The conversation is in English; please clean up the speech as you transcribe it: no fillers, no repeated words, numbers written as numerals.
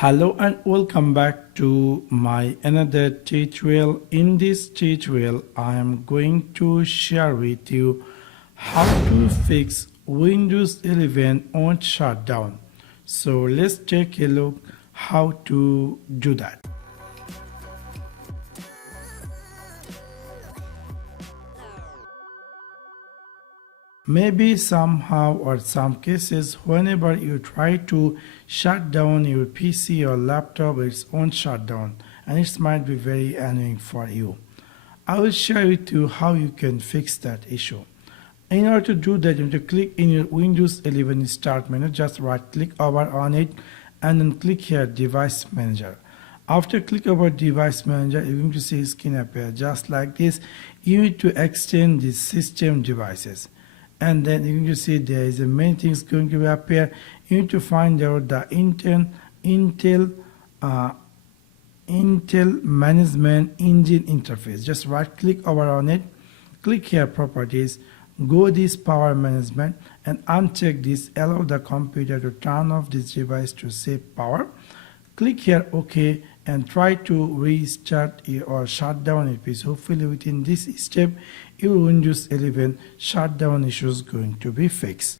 Hello and welcome back to my another tutorial. In this tutorial I am going to share with you how to fix Windows 11 on shutdown. So let's take a look how to do that. Maybe somehow or some cases, whenever you try to shut down your PC or laptop, it's on shutdown and it might be very annoying for you. I will share with you how you can fix that issue. In order to do that, you need to click in your Windows 11 Start menu, just right click over on it and then click here Device Manager. After click over Device Manager, you're going to see screen appear just like this. You need to extend the system devices. And then you can see there is many things going to appear. You need to find out the Intel Management Engine interface. Just right click over on it, click here Properties, go this Power Management and uncheck this, allow the computer to turn off this device to save power. Click here OK and try to restart or shut down your PC. Hopefully within this step your Windows 11 shutdown issue is going to be fixed.